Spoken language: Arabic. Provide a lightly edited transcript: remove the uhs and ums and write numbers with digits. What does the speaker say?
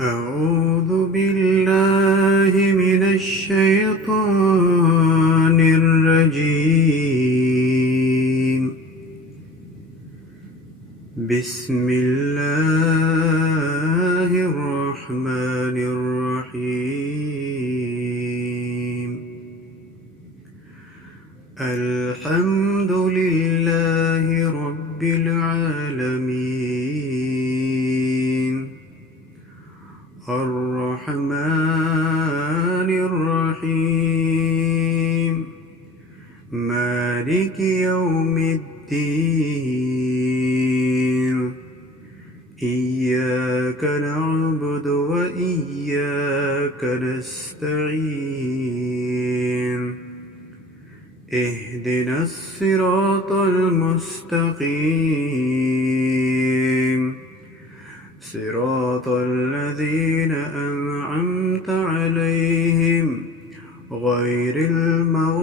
أعوذ بالله من الشيطان الرجيم. بسم الله الرحمن الرحيم. الحمد لله رب العالمين، الرحمن الرحيم، مالك يوم الدين. إياك نعبد وإياك نستعين. اهدنا الصراط المستقيم، صراط الذين أنعمت عليهم غير المغضوب